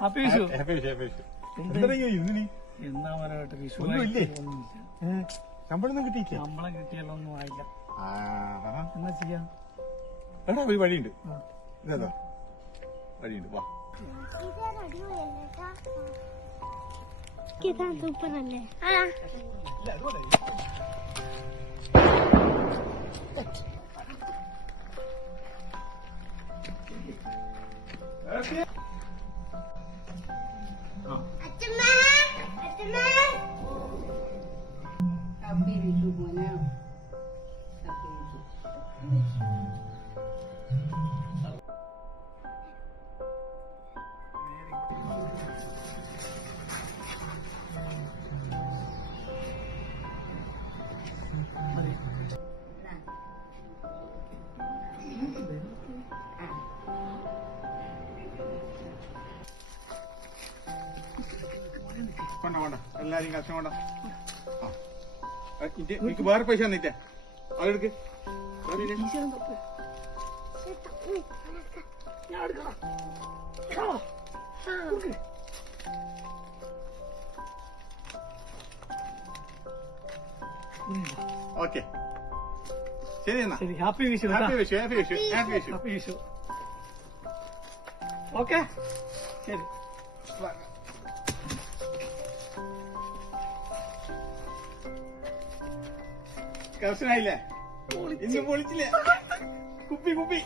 Happy Vishu. എന്നാ പറയട്ടെ, വിഷു ശമ്പളം കിട്ടിയില്ല. ശമ്പളം കിട്ടിയാലൊന്നും ആയില്ല. എന്നാ ചെയ്യാം? എടാ ഒരു വഴിയുണ്ട്, ഇതാ വഴിയുണ്ട്, വാ. സൂപ്പറല്ലേ? Happy Vishu Mona. Happy Vishu. കൊണ്ട കൊണ്ട എല്ലാരും കഷ്ടം കൊണ്ട. എനിക്ക് വേറെ പൈസ തന്നിട്ടേ അതെടുക്ക്. ഓക്കെ ശരി എന്നാ. Happy Vishu. Happy Vishu, happy Vishu, happy Vishu, happy Vishu. Okay ശരി. കർശനായില്ലേ? ഇന്ന് പൊളിച്ചില്ലേ? കുപ്പി കുപ്പി.